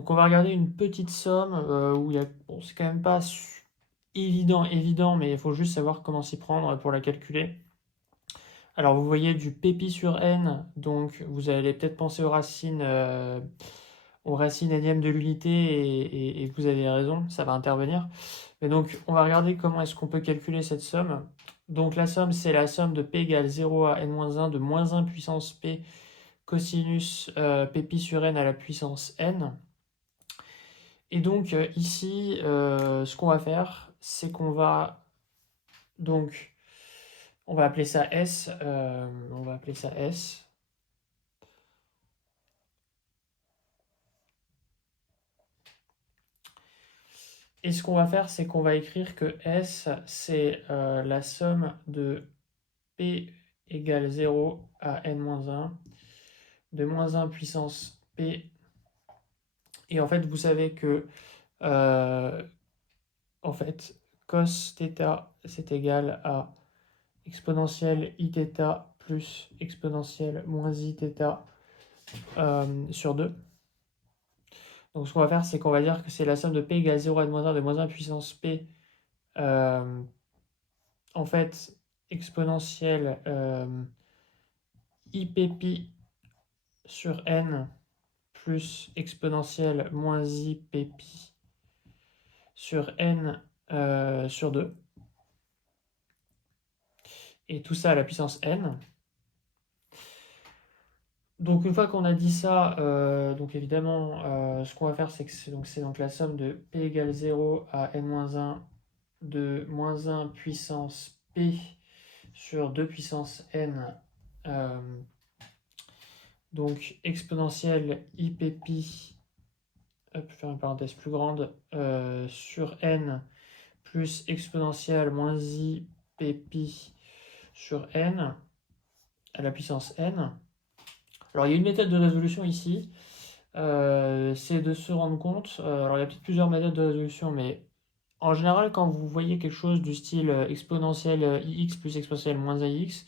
Donc on va regarder une petite somme où il y a, bon, c'est quand même pas évident, mais il faut juste savoir comment s'y prendre pour la calculer. Alors vous voyez du Pp sur n, donc vous allez peut-être penser aux racines énièmes de l'unité et vous avez raison, ça va intervenir. Mais donc on va regarder comment est-ce qu'on peut calculer cette somme. Donc la somme, c'est la somme de p égale 0 à n-1 de moins 1 puissance p cosinus pp sur n à la puissance n. Et donc ici, ce qu'on va faire, c'est qu'on va donc on va appeler ça S. On va appeler ça S. Et ce qu'on va faire, c'est qu'on va écrire que S, c'est la somme de P égale 0 à n-1 de moins 1 puissance P. Et en fait, vous savez que euh, en fait, cos θ, c'est égal à exponentielle iθ plus exponentielle moins iθ sur 2. Donc ce qu'on va faire, c'est qu'on va dire que c'est la somme de P égale 0 à n-1 de moins 1 puissance P en fait exponentielle IPP sur n plus exponentielle moins IPP sur n sur 2. Et tout ça à la puissance n. Donc une fois qu'on a dit ça, donc évidemment, ce qu'on va faire, c'est que c'est donc la somme de P égale 0 à n-1 de moins 1 puissance P sur 2 puissance n. Donc exponentielle IPP, hop, je vais faire une parenthèse plus grande, sur n plus exponentielle moins IPP sur n à la puissance n. Alors il y a une méthode de résolution ici, c'est de se rendre compte, alors il y a peut-être plusieurs méthodes de résolution, mais en général quand vous voyez quelque chose du style exponentielle ix plus exponentielle moins ax,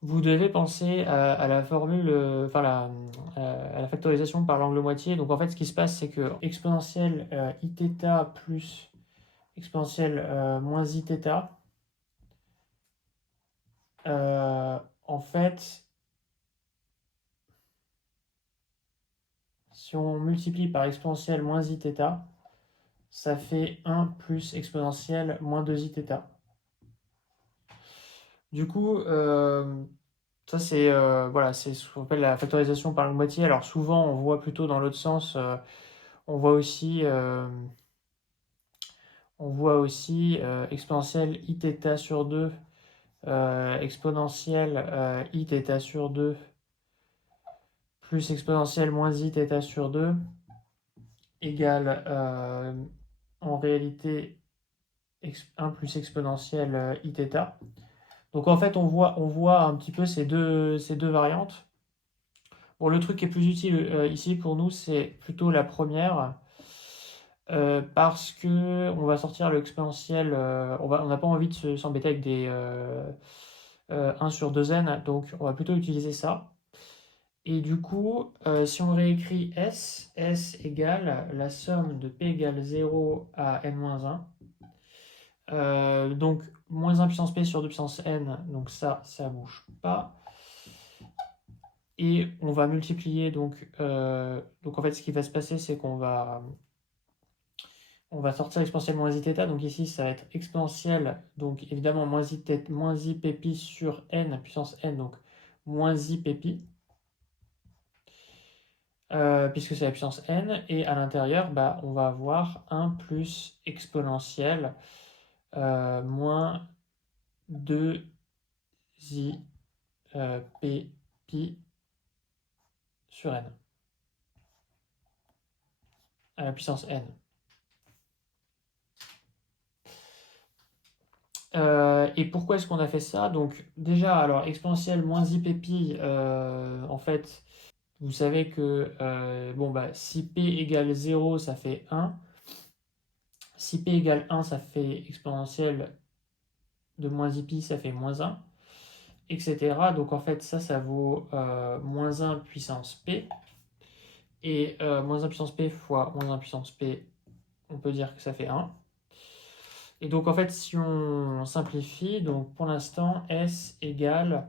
vous devez penser à la formule, enfin à la factorisation par l'angle moitié. Donc en fait, ce qui se passe, c'est que exponentielle iθ plus exponentielle moins iθ, en fait, si on multiplie par exponentielle moins iθ, ça fait 1 plus exponentielle moins 2 iθ. Du coup, ça c'est voilà, c'est ce qu'on appelle la factorisation par l'angle moitié. Alors souvent, on voit plutôt dans l'autre sens. On voit aussi, exponentielle iθ sur 2, exponentielle iθ sur 2 plus exponentielle moins iθ sur 2 égale en réalité 1 plus exponentielle iθ. Donc en fait, on voit un petit peu ces deux variantes. Bon, le truc qui est plus utile ici pour nous, c'est plutôt la première. Parce que on va sortir le exponentiel, on n'a pas envie de s'embêter avec des 1 sur 2n, donc on va plutôt utiliser ça. Et du coup, si on réécrit S égale la somme de P égale 0 à n-1, donc moins 1 puissance P sur 2 puissance n, donc ça bouge pas. Et on va multiplier, donc en fait ce qui va se passer, c'est qu'on va sortir l'exponentielle moins iθ, donc ici ça va être exponentielle, donc évidemment moins IPP sur n puissance n, donc moins IPP, puisque c'est la puissance n, et à l'intérieur, bah, on va avoir 1 plus exponentielle moins 2 IPP sur n, à la puissance n. Et pourquoi est-ce qu'on a fait ça? Donc déjà, alors exponentielle moins IPP, en fait, vous savez que bon, bah, si P égale 0, ça fait 1. Si P égale 1, ça fait exponentielle de moins IPI, ça fait moins 1, etc. Donc en fait, ça vaut moins 1 puissance P. Et moins 1 puissance p fois moins 1 puissance p, on peut dire que ça fait 1. Et donc en fait, si on simplifie, donc pour l'instant, S égale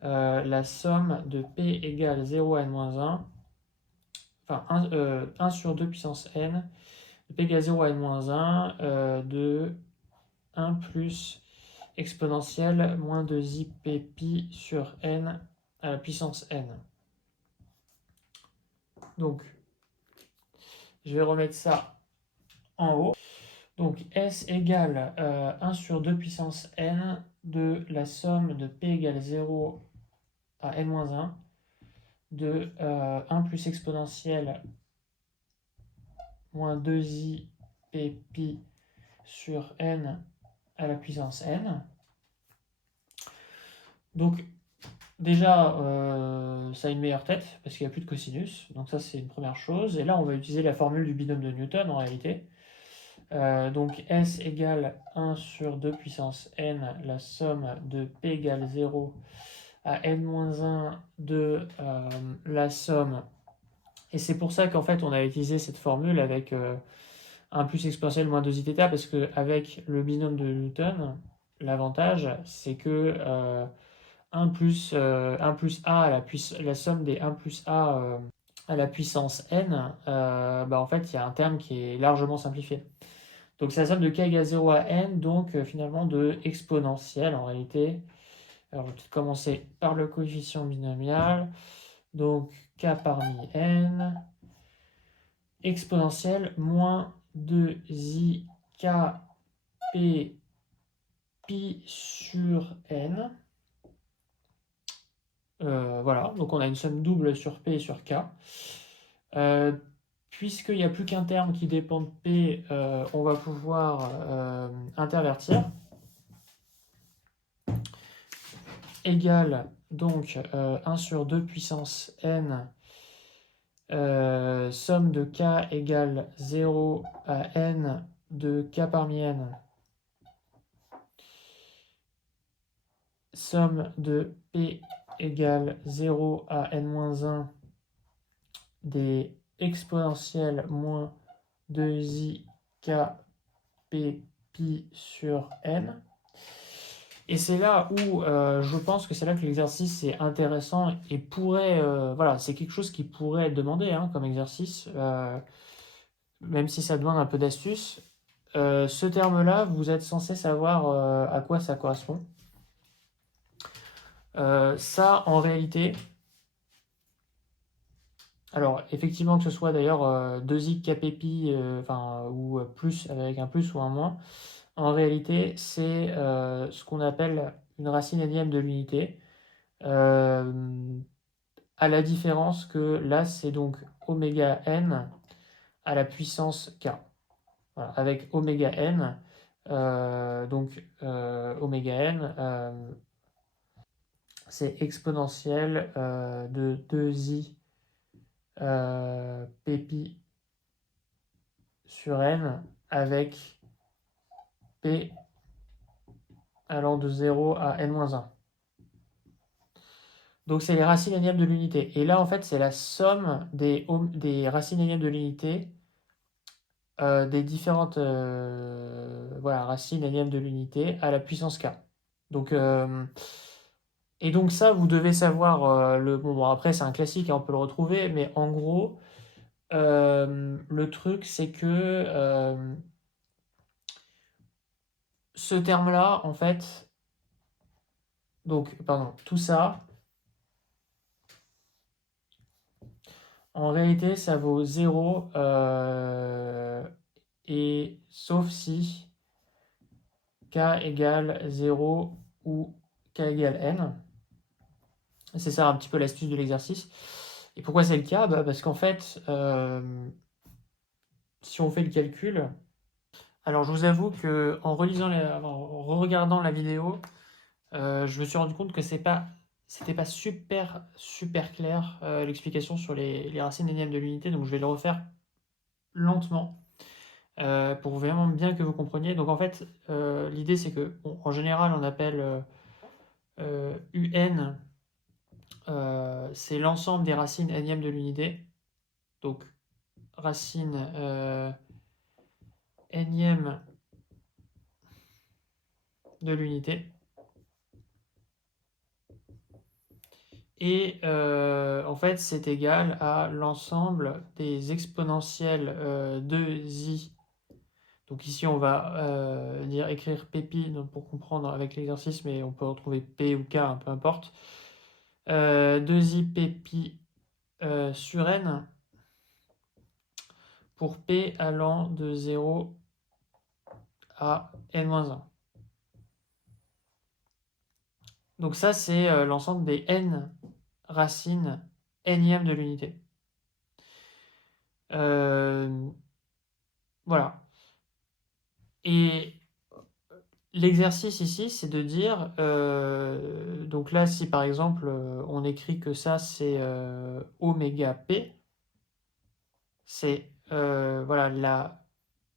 la somme de p égale 0 à n-1, enfin 1 sur 2 puissance n, de p égale 0 à n-1, de 1 plus exponentielle moins 2i p pi sur n à la puissance n. Donc, je vais remettre ça en haut. Donc, S égale 1 sur 2 puissance n de la somme de p égale 0 à n-1 de 1 plus exponentielle moins 2i p pi sur n à la puissance n. Donc, déjà, ça a une meilleure tête parce qu'il n'y a plus de cosinus. Donc ça, c'est une première chose. Et là, on va utiliser la formule du binôme de Newton en réalité. Donc S égale 1 sur 2 puissance n, la somme de P égale 0 à n-1 de la somme. Et c'est pour ça qu'en fait, on a utilisé cette formule avec 1 plus exponentielle moins 2i θ, parce qu'avec le binôme de Newton, l'avantage, c'est que 1 plus a à la somme des 1 plus a à la puissance n, en fait, il y a un terme qui est largement simplifié. Donc c'est la somme de k égale 0 à n, donc finalement de exponentielle en réalité. Alors je vais peut-être commencer par le coefficient binomial. Donc k parmi n, exponentielle moins 2i k p pi sur n. Voilà, donc on a une somme double sur P et sur K. Puisqu'il n'y a plus qu'un terme qui dépend de P, on va pouvoir intervertir. Égale donc 1 sur 2 puissance n, somme de K égale 0 à n de K parmi n, somme de P égale 0 à n-1 des exponentielles moins 2i k p pi sur n. Et c'est là où je pense que c'est là que l'exercice est intéressant et pourrait, voilà, c'est quelque chose qui pourrait être demandé comme exercice, même si ça demande un peu d'astuce. Ce terme-là, vous êtes censé savoir à quoi ça correspond. Ça, en réalité, alors effectivement que ce soit d'ailleurs 2i kpp, ou plus avec un plus ou un moins, en réalité c'est ce qu'on appelle une racine énième de l'unité, à la différence que là c'est donc oméga n à la puissance k. Voilà, avec oméga n, oméga n, c'est exponentielle de 2i pp sur n avec p allant de 0 à n-1. Donc c'est les racines énièmes de l'unité. Et là, en fait, c'est la somme des racines énièmes de l'unité, des différentes racines énièmes de l'unité à la puissance k. Donc, et donc ça, vous devez savoir, après c'est un classique, on peut le retrouver, mais en gros, le truc c'est que ce terme-là, en fait, donc, pardon, tout ça, en réalité, ça vaut 0, et sauf si k égale 0 ou k égale n. C'est ça un petit peu l'astuce de l'exercice. Et pourquoi c'est le cas? Parce qu'en fait, si on fait le calcul, alors je vous avoue que en regardant la vidéo, je me suis rendu compte que c'était pas super clair l'explication sur les racines énièmes de l'unité, donc je vais le refaire lentement pour vraiment bien que vous compreniez. Donc en fait, l'idée c'est que en général on appelle UN, c'est l'ensemble des racines énièmes de l'unité. donc racine nème de l'unité. Et en fait, c'est égal à l'ensemble des exponentielles de i. Donc ici, on va écrire Pp pour comprendre avec l'exercice, mais on peut retrouver P ou K, hein, peu importe. 2i Pp sur n pour P allant de 0 à n-1. Donc ça, c'est l'ensemble des n racines nème de l'unité. Voilà. Et l'exercice ici, c'est de dire, donc là, si par exemple, on écrit que ça, c'est oméga p, c'est voilà, la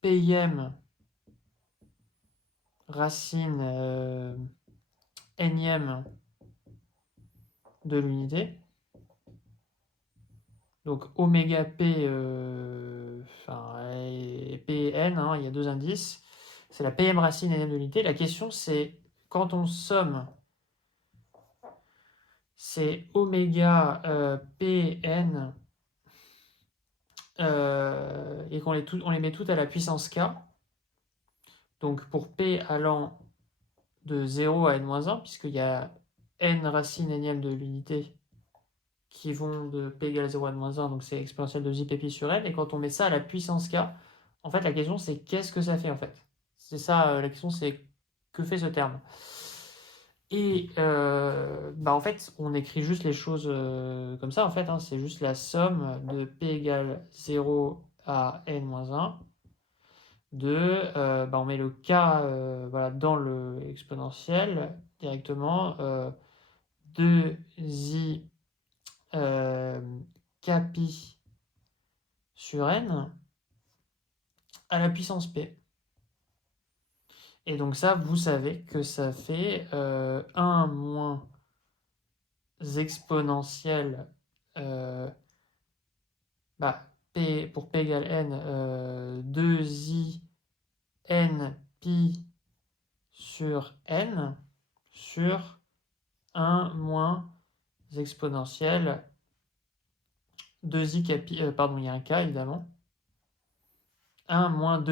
pème racine nème de l'unité. Donc oméga p, Pn, hein, il y a deux indices. C'est la pm racine nème de l'unité. La question, c'est quand on somme, c'est oméga Pn et qu'on on les met toutes à la puissance k. Donc pour P allant de 0 à n-1, puisqu'il y a n racines nème de l'unité qui vont de P égale 0 à n-1, donc c'est exponentielle de j pp sur n. Et quand on met ça à la puissance k, en fait la question c'est qu'est-ce que ça fait en fait. C'est ça la question, c'est que fait ce terme. Et en fait, on écrit juste les choses comme ça, en fait, hein, c'est juste la somme de P égale 0 à n-1 de, on met le k voilà, dans le exponentiel directement, 2i kpi sur n à la puissance p. Et donc ça, vous savez que ça fait 1 moins exponentielle p, pour p égale n, 2i n pi sur n sur 1 moins exponentielle 2i capi, pardon, il y a un k évidemment, 1 moins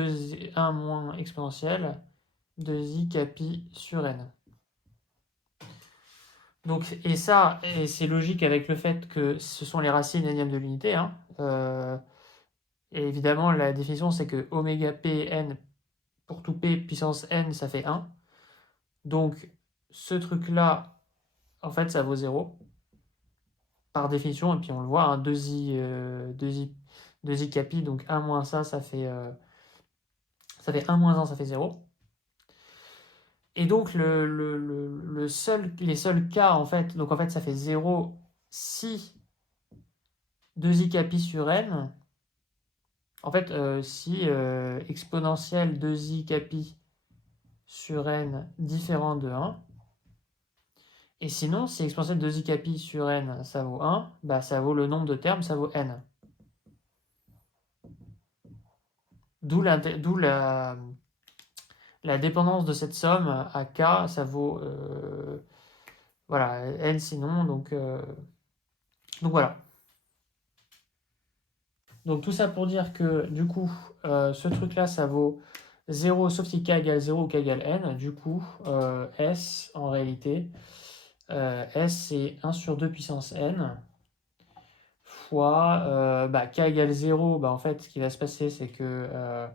exponentielle 2i capi sur n. Donc, et ça, et c'est logique avec le fait que ce sont les racines nème de l'unité. Hein. Et évidemment, la définition, c'est que oméga p n pour tout p puissance n, ça fait 1. Donc, ce truc-là, en fait, ça vaut 0 par définition. Et puis, on le voit, hein, 2i capi, donc 1 moins ça fait 1 moins 1, ça fait 0. Et donc, les seuls cas, en fait, donc en fait, ça fait 0 si 2i capi sur n, en fait, si exponentielle 2i capi sur n différent de 1, et sinon, si exponentielle 2i capi sur n, ça vaut 1, bah, ça vaut le nombre de termes, ça vaut n. D'où la dépendance de cette somme à k, ça vaut voilà, n sinon, donc voilà. Donc tout ça pour dire que du coup, ce truc-là, ça vaut 0 sauf si k égale 0 ou k égale n. Du coup, S, en réalité, S c'est 1 sur 2 puissance n fois k égale 0. En fait, ce qui va se passer, c'est que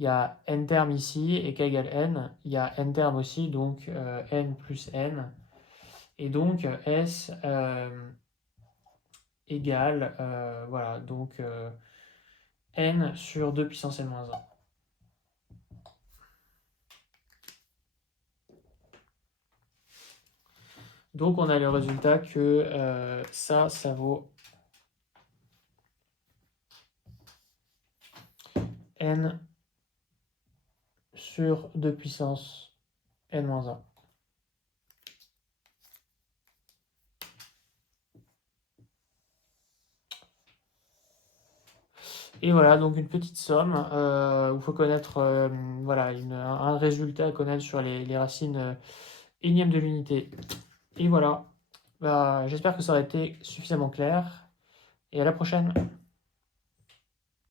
il y a n termes ici, et k égale n, il y a n termes aussi, donc n plus n. Et donc, S égale, voilà, donc n sur 2 puissance n-1. Donc on a le résultat que ça vaut n sur 2 puissance n-1. Et voilà, donc une petite somme où il faut connaître voilà, un résultat à connaître sur les racines énièmes de l'unité. Et voilà, bah, j'espère que ça aurait été suffisamment clair. Et à la prochaine.